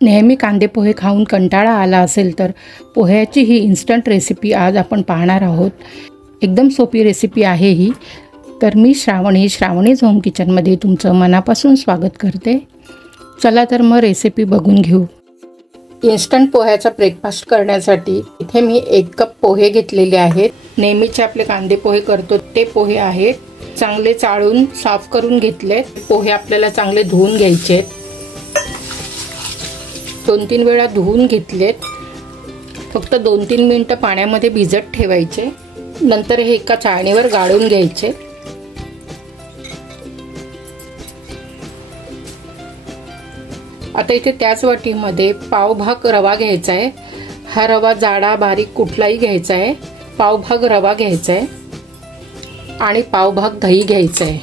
नेहमी कांदे पोहे खाऊन कंटाळा आला असेल तर पोह्याची ही इन्स्टंट रेसिपी आज आपण पाहणार आहोत। एकदम सोपी रेसिपी आहे ही। तर मी श्रावणीज होम किचनमध्ये तुमचं मनापासून स्वागत करते। चला तर मग रेसिपी बघून घेऊ। इन्स्टंट पोह्याचा ब्रेकफास्ट करण्यासाठी इथे मी 1 कप पोहे घेतलेले आहेत। नेहमीचे आपले कांदे पोहे करतो ते पोहे आहेत। चांगले चाळून साफ करून घेतले। पोहे आपल्याला चांगले धुवून घ्यायचे आहेत। 2-3 वेळा धुवून घेतलेत। फक्त 2-3 मिनिटं पाण्यामध्ये भिजत ठेवायचे। नंतर हे एका चाळणीवर गाळून घ्यायचे। आता इथे त्याच वाटीमध्ये पावभाग रवा घ्यायचा आहे। हा रवा जाडा बारीक कुठलाही घ्यायचा आहे। पावभाग रवा घ्यायचा आहे आणि पावभाग दही घ्यायचा आहे।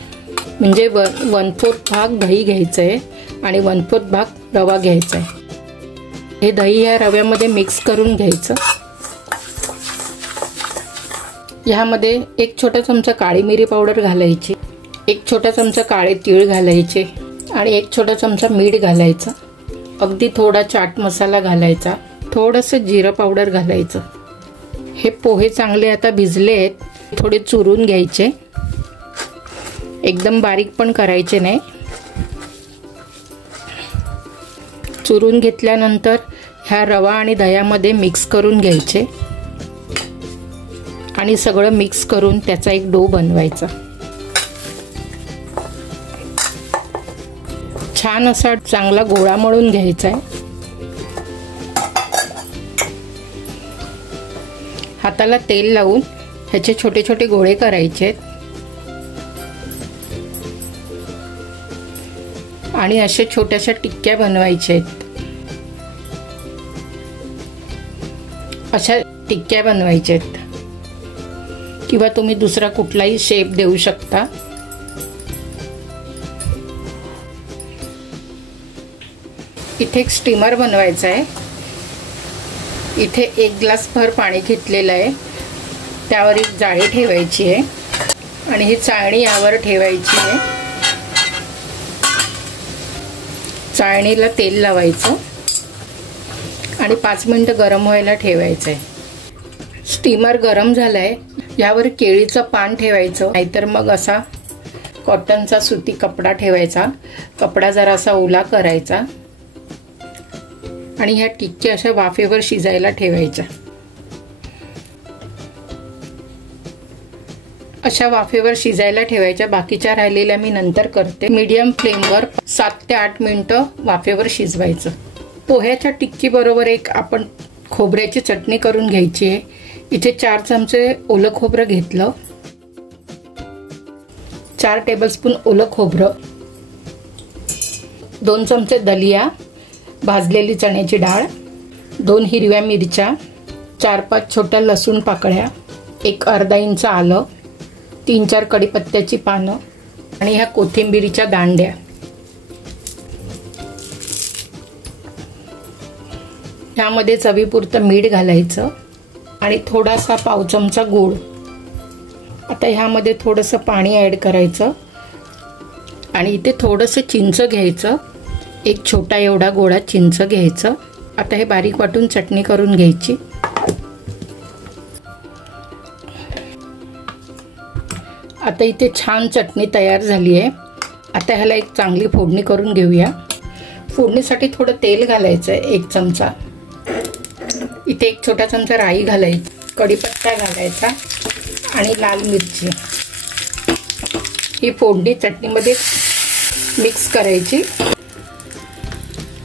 म्हणजे 1/4 भाग दही घ्यायचा आहे आणि 1/4 भाग रवा घ्यायचा आहे। हे दही या रव्यामध्ये मिक्स करून घ्यायचं। यामध्ये 1 छोटा चमचा काळी मिरी पावडर घालायची, 1 छोटा चमचा काळे तीळ घालायचे आणि 1 छोटा चमचा मीठ घालायचं। अगदी थोडा चाट मसाला घालायचा, थोडंसं जिरं पावडर घालायचं। हे पोहे चांगले आता भिजले आहेत, थोडे चुरून घ्यायचे। एकदम बारीक पण करायचे नाही। चुरून घेतल्यानंतर ह्या रवा आणि दह्यामध्ये मिक्स करून घ्यायचे आणि सगळं मिक्स करून त्याचा एक डो बनवायचा। छान असा चांगला गोळा मळून घ्यायचा आहे। हाताला तेल लावून ह्याचे छोटे छोटे गोळे करायचे आणि अशा छोट्याशा टिक्क्या बनवायच्या आहेत। अशा टिक्क्या बनवायच्या आहेत किंवा तुम्ही दुसरा कुठलाही शेप देऊ शकता। इथे एक स्टीमर बनवायचा आहे। इथे 1 ग्लास भर पाणी घेतलेलं आहे। त्यावर एक जाळी ठेवायची आहे आणि ही चाळणी यावर ठेवायची आहे। चाळणीला तेल लावायचं आणि 5 मिनिटं गरम व्हायला ठेवायचं आहे। स्टीमर गरम झालाय, यावर केळीचं पान ठेवायचं, नाहीतर मग असा कॉटनचा सुती कपडा ठेवायचा। कपडा जरा असा ओला करायचा आणि ह्या टिक्क्या अशा वाफेवर शिजायला ठेवायच्या। अशा वाफेवर शिजायला ठेवायच्या। बाकीच्या राहिलेल्या मी नंतर करते। मीडियम फ्लेमवर 7 ते 8 मिनिटं वाफेवर शिजवायचं। पोह्याच्या टिक्की बरोबर एक आपण खोबऱ्याची चटणी करून घ्यायची आहे। इथे 4 चमचे ओलं खोबरं घेतलं, 4 टेबलस्पून ओलं खोबरं, 2 चमचे दलिया, भाजलेली चण्याची डाळ, 2 हिरव्या मिरच्या, 4-5 छोट्या लसूण पाकळ्या, 1 अर्धा इंच आलं, 3-4 कढीपत्त्याची पानं आणि ह्या कोथिंबीरीच्या दांड्या। ह्यामध्ये चवीपुरतं मीठ घालायचं आणि थोडासा पाव चमचा गूळ। आता ह्यामध्ये थोडंसं पाणी ॲड करायचं आणि इथे थोडंसं चिंच घ्यायचं। 1 छोटा एवढा गोळा चिंच घ्यायचं। आता हे बारीक वाटून चटणी करून घ्यायची। आता इथे छान चटणी तयार झाली आहे। आता ह्याला एक चांगली फोडणी करून घेऊया। फोडणीसाठी थोडं तेल घालायचं आहे, 1 चमचा। इथे 1 छोटा चमचा राई घालायची, कढीपत्ता घालायचा आणि लाल मिरची। ही फोडणी चटणीमध्ये मिक्स करायची।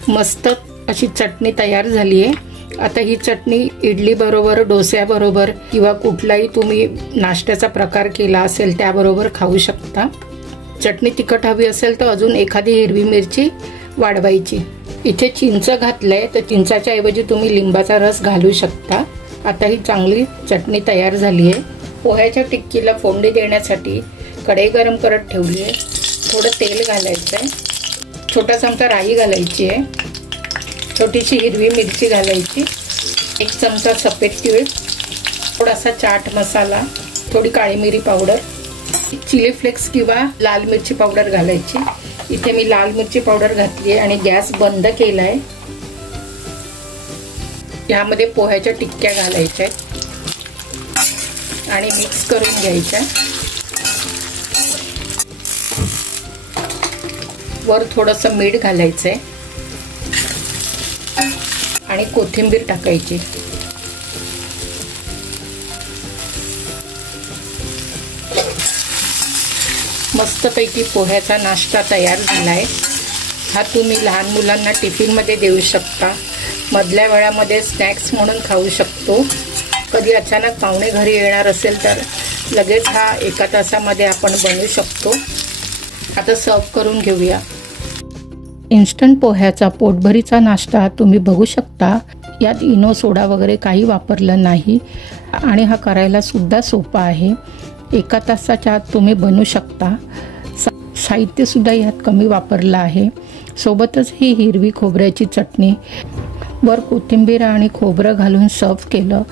मस्त अशी चटणी तयार झाली आहे। आता ही चटणी इडली बरोबर, डोस्या बरोबर किंवा कुठलाही तुम्ही नाश्त्याचा प्रकार केला असेल त्याबरोबर खाऊ शकता। चटणी तिखट हवी असेल तर अजून एखादी हिरवी मिरची वाढवायची। इथे चिंच घातलंय तर चिंचाच्या ऐवजी तुम्ही लिंबाचा रस घालू शकता। आता ही चांगली चटणी तयार झाली आहे। पोह्याच्या टिक्कीला फोडणी देण्यासाठी कढई गरम करत ठेवली आहे। थोडं तेल घालायचं आहे, छोटा चमचा राई घालायची आहे, छोटीशी हिरवी मिरची घालायची, 1 चमचा सफेद तीळ, थोडासा चाट मसाला, थोडी काळी मिरी पावडर, चिली फ्लेक्स किंवा लाल मिरची पावडर घालायची। इथे मी लाल मिरची पावडर घातली आहे आणि गॅस बंद केलाय यामध्ये पोह्याच्या टिक्क्या घालायच्या आणि मिक्स करून घ्यायच्या। वर थोडंसं मीठ घालायचंय आणि कोथिंबीर टाकायची। मस्तपैकी पोह्याचा नाश्ता तयार झालाय। हा तुम्ही लहान मुलांना टिफिनमध्ये देऊ शकता, मधल्या वेळामध्ये स्नॅक्स म्हणून खाऊ शकतो। कधी अचानक पाहुणे घरी येणार असेल तर लगेच हा 1 तासामध्ये आपण बनवू शकतो। आता सर्व करून घेऊया। इन्स्टंट पोह्याचा पोटभरीचा नाश्ता तुम्ही बघू शकता। यात इनो सोडा वगैरे काही वापरलं नाही आणि हा करायला सुद्धा सोपा आहे। 1 तासाच्या आत तुम्ही बनवू शकता। साहित्य सुद्धा यात कमी वापरलं आहे। सोबतच ही हिरवी खोबऱ्याची चटणी, वर कोथिंबीर आणि खोबरं घालून सर्व केलं।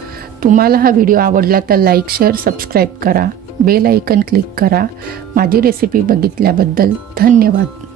तुम्हाला हा व्हिडिओ आवडला तर लाईक, शेअर, सबस्क्राईब करा, बेल आयकन क्लिक करा। माझी रेसिपी बघितल्याबद्दल धन्यवाद।